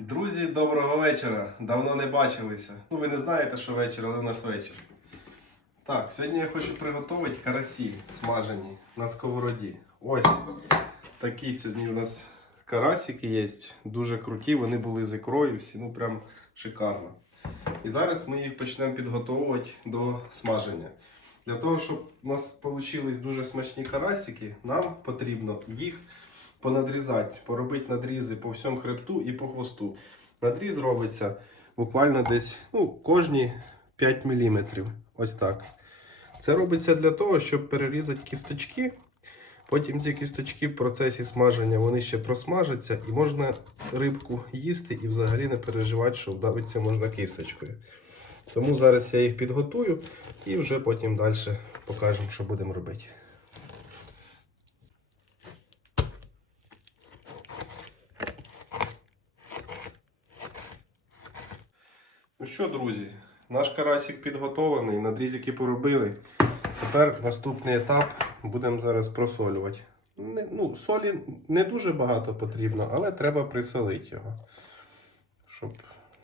Друзі, доброго вечора. Давно не бачилися. Ну, ви не знаєте, що вечір, але в нас вечір. Так, сьогодні я хочу приготувати карасі смажені на сковороді. Ось такі сьогодні у нас карасики є. Дуже круті, вони були з ікрою всі, ну прям шикарно. І зараз ми їх почнемо підготовувати до смаження. Для того, щоб у нас вийшли дуже смачні карасики, нам потрібно їх понадрізати, поробити надрізи по всьому хребту і по хвосту. Надріз робиться буквально десь ну, кожні 5 мм. Ось так. Це робиться для того, щоб перерізати кісточки. Потім ці кісточки в процесі смаження вони ще просмажаться і можна рибку їсти і взагалі не переживати, що вдавиться можна кісточкою. Тому зараз я їх підготую і вже потім далі покажемо, що будемо робити. Що, друзі, наш карасик підготовлений, надрізики поробили. Тепер наступний етап будемо зараз просолювати. Не, ну, солі не дуже багато потрібно, але треба присолити його, щоб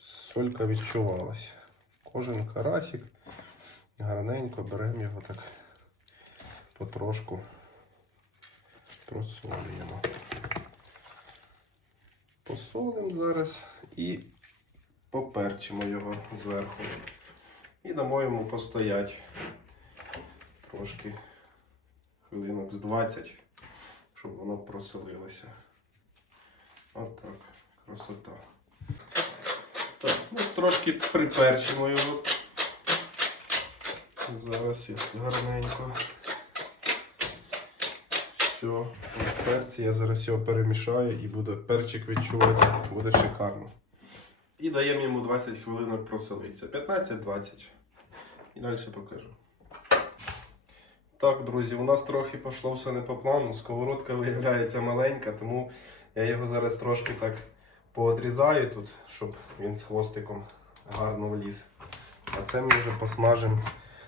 солька відчувалася. Кожен карасик гарненько беремо його так потрошку просолюємо. Посолимо зараз і поперчимо його зверху. І дамо йому постоять трошки хвилинок з 20, щоб воно просолилося. От так, красота. Так, ну, трошки приперчимо його. Зараз і гарненько. Все, перці я зараз його перемішаю і буде перчик відчуватися, буде шикарно. І даємо йому 20 хвилинок просолитися. 15-20. І далі покажу. Так, друзі, у нас трохи пішло все не по плану. Сковородка виявляється маленька, тому я його зараз трошки так поодрізаю тут, щоб він з хвостиком гарно вліз. А це ми вже посмажимо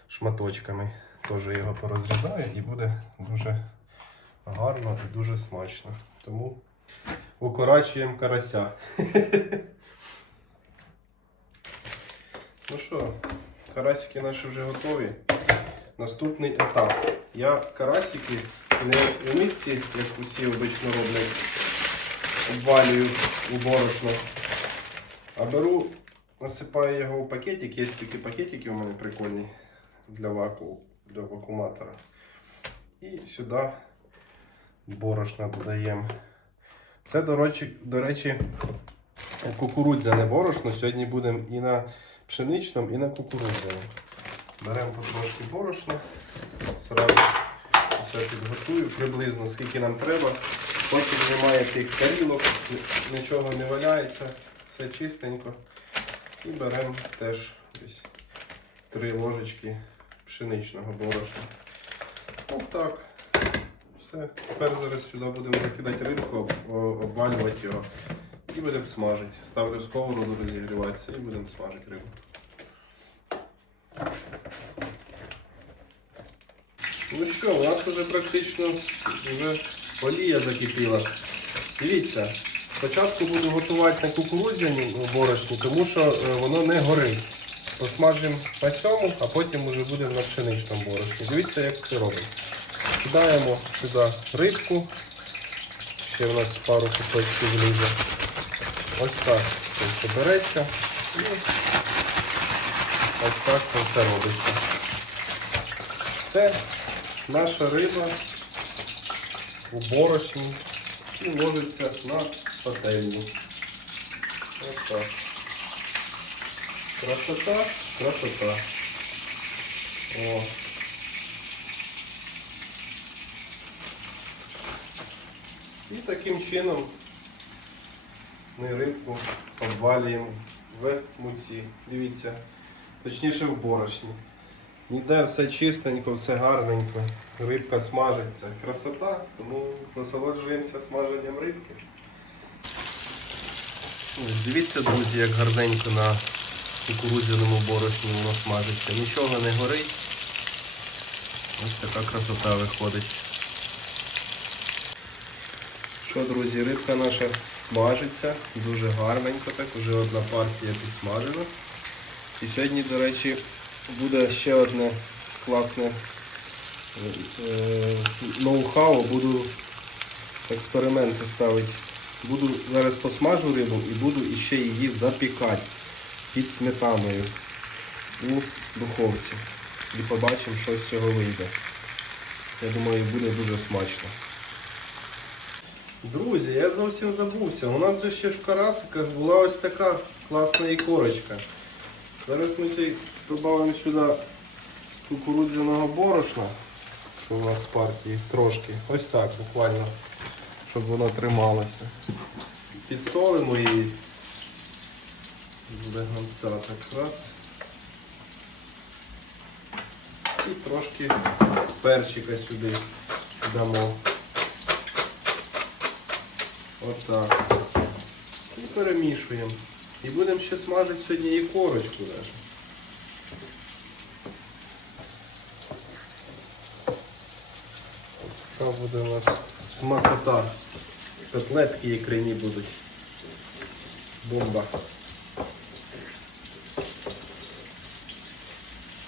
шматочками. Теж його порозрізаю і буде дуже гарно і дуже смачно. Тому укорачуємо карася. Ну що, карасики наші вже готові. Наступний етап. Я карасики не в місці, як усі обично роблять, обвалюю у борошно, а беру, насипаю його у пакетик. Є такі пакетики у мене прикольні для ваку, для вакууматора. І сюди борошна додаємо. Це, до речі, до речі, кукурудзяне борошно. Сьогодні будемо і на пшеничному, і на кукурудзяному. Беремо потрошки борошна, сразу все підготую, приблизно скільки нам треба. Потім немає тих тарілок, нічого не валяється, все чистенько. І беремо теж десь 3 ложечки пшеничного борошна. Ось так. Все. Тепер зараз сюди будемо закидати рибку, обвалювати його і будемо смажити. Ставлю сковороду розігріватися і будемо смажити рибу. Ну що, у нас вже практично вже олія закипіла. Дивіться, спочатку буду готувати на кукурудзяній борошні, тому що е, воно не горить. Посмажимо на цьому, а потім вже будемо на пшеничному борошні. Дивіться, як це робимо. Кидаємо сюди рибку. Ще в нас пару кусочків влізе. Ось так це все береться. І ось так це все робиться. Все, наша риба у борошні і ложиться на пательню. Ось так. Красота, красота. О. І таким чином ми рибку обвалюємо в муці. Дивіться, точніше в борошні. Ніде все чистенько, все гарненько. Рибка смажиться. Красота, тому насолоджуємося смаженням рибки. Дивіться, друзі, як гарненько на кукурудзяному борошні воно смажиться. Нічого не горить. Ось така красота виходить. Що, друзі, рибка наша смажиться дуже гарненько, так уже одна партія підсмажена. І сьогодні, до речі, буде ще одне класне е, ноу-хау, буду експерименти ставити. Буду зараз посмажу рибу і буду іще її запікати під сметаною у духовці. І побачимо, що з цього вийде. Я думаю, буде дуже смачно. Друзі, я зовсім забувся. У нас же ще в карасиках була ось така класна ікорочка. Зараз ми цей додаємо сюди кукурудзяного борошна, що у нас з партії трошки. Ось так буквально, щоб воно трималося. Підсолимо її. Буде нам це так раз. І трошки перчика сюди дамо. Отак. І перемішуємо. І будемо ще смажити сьогодні і корочку навіть. Така буде у нас смакота. Котлетки ікрині будуть. Бомба.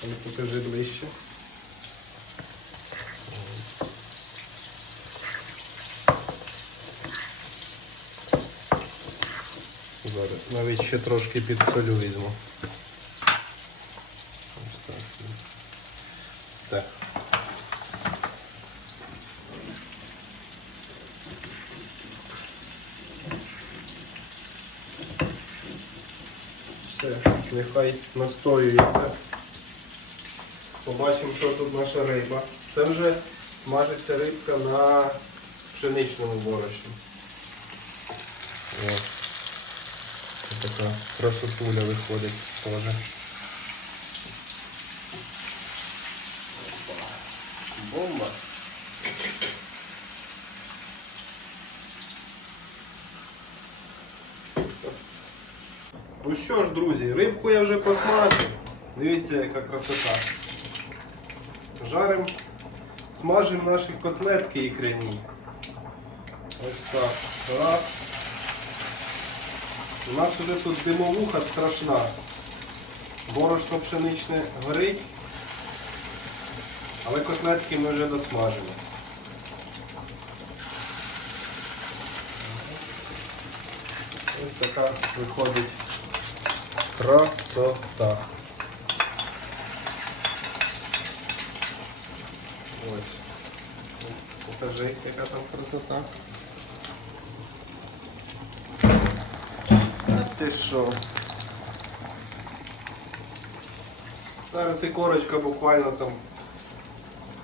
А ну покажи ближче. Зараз навіть ще трошки підсолю візьму. Все. Все, нехай настоюється. Побачимо, що тут наша риба. Це вже смажиться рибка на пшеничному борошні. О. Ось така красотуля виходить теж. Бомба. Ну що ж, друзі, рибку я вже посмажив. Дивіться, яка красота. Жаримо, смажимо наші котлетки ікряні. Ось так. Раз. У нас уже тут димовуха страшна. Борошно пшеничне горить, але котлетки ми вже досмажимо. Ось така виходить красота. Ось. Покажи, яка там красота. А ти що? Зараз і корочка буквально там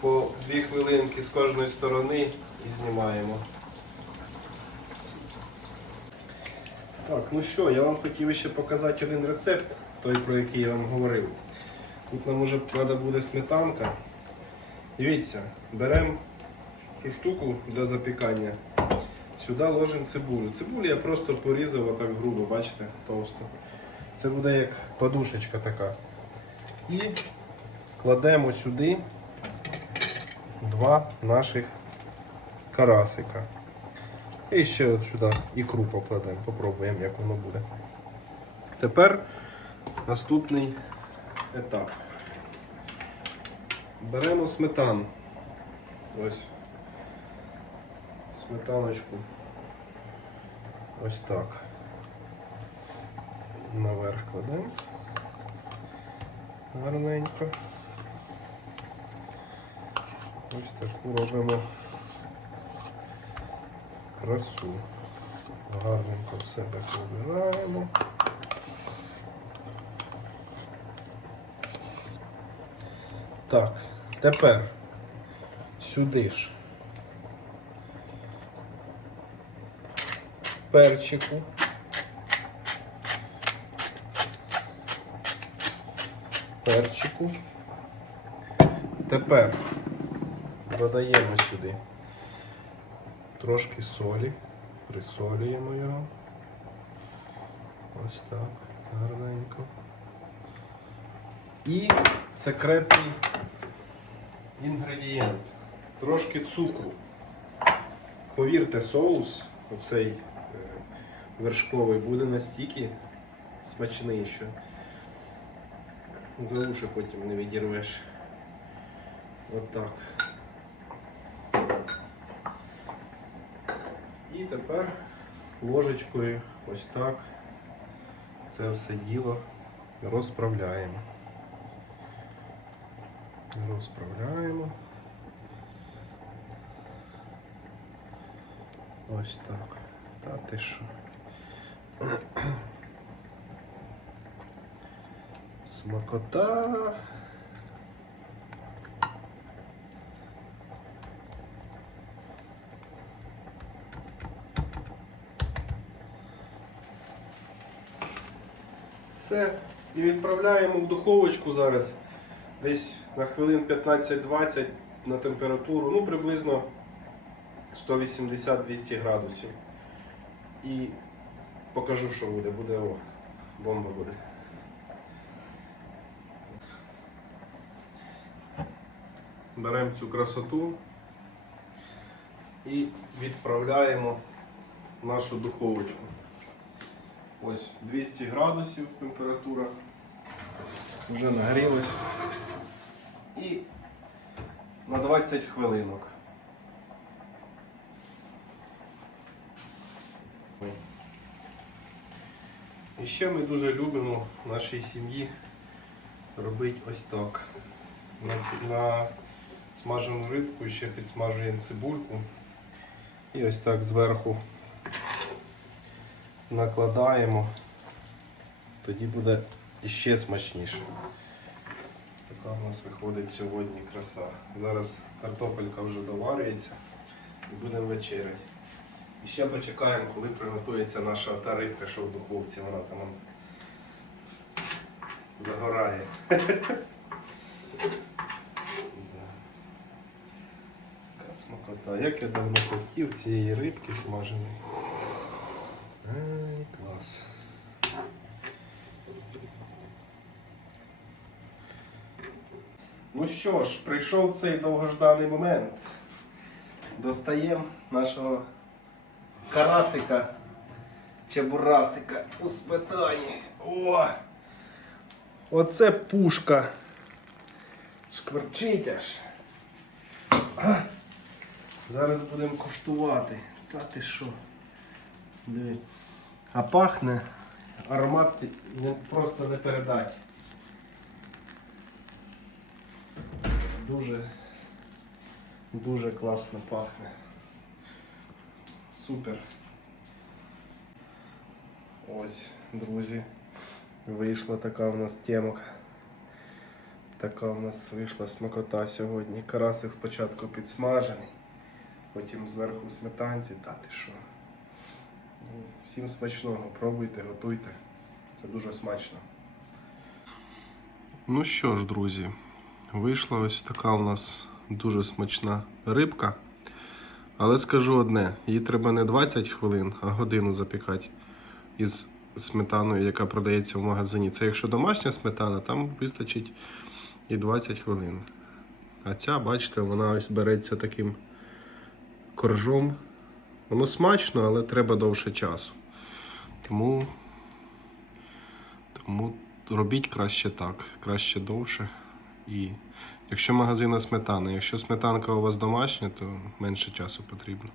по дві хвилинки з кожної сторони і знімаємо. Так, ну що, я вам хотів ще показати один рецепт, той про який я вам говорив. Тут нам уже треба буде сметанка. Дивіться, беремо цю штуку для запікання. Сюди ложимо цибулю. Цибулю я просто порізав отак грубо, бачите, товсто. Це буде як подушечка така. І кладемо сюди два наших карасика. І ще от сюди ікру покладемо, попробуємо, як воно буде. Тепер наступний етап. Беремо сметану. Ось. Сметаночку. Ось так. Наверх кладемо. Гарненько. Ось таку робимо красу. Гарненько все так вибираємо. Так, тепер сюди ж перчику. Перчику. Тепер додаємо сюди трошки солі, присолюємо його. Ось так, гарненько. І секретний інгредієнт. Трошки цукру. Повірте, соус, оцей вершковий буде настільки смачний, що за уші потім не відірвеш. Отак. І тепер ложечкою ось так це все діло розправляємо. Розправляємо. Ось так. Та ти що? Смакота. Все. І відправляємо в духовочку зараз десь на хвилин 15-20 на температуру, ну приблизно 180-200 градусів. І покажу, що буде. Буде о, бомба буде. Беремо цю красоту і відправляємо в нашу духовочку. Ось 200 градусів температура. Вже нагрілась. І на 20 хвилинок. Ще ми дуже любимо в нашій сім'ї робити ось так. На, смажену рибку ще підсмажуємо цибульку. І ось так зверху накладаємо, тоді буде іще смачніше. Така в нас виходить сьогодні краса. Зараз картопелька вже доварюється і будемо вечеряти. І ще почекаємо, коли приготується наша та рибка, що в духовці вона там загорає. Така смакота. Як я давно хотів цієї рибки смаженої. Ай, клас. Ну що ж, прийшов цей довгожданий момент. Достаємо нашого карасика чебурасика у сметані. О! Оце пушка. Шкварчить аж. Зараз будемо куштувати. Та ти що? Диви. А пахне аромат просто не передати. Дуже, дуже класно пахне. Супер. Ось, друзі, вийшла така в нас темка. Така в нас вийшла смакота сьогодні. Карасик спочатку підсмажений, потім зверху сметанці, та ти що. Ну, Всім смачного, пробуйте, готуйте. Це дуже смачно. Ну що ж, друзі, вийшла ось така у нас дуже смачна рибка. Але скажу одне: її треба не 20 хвилин, а годину запікати із сметаною, яка продається в магазині. Це якщо домашня сметана, там вистачить і 20 хвилин. А ця, бачите, вона ось береться таким коржом. Воно смачно, але треба довше часу. Тому, тому робіть краще так, краще довше. І якщо магазина сметана, якщо сметанка у вас домашня, то менше часу потрібно.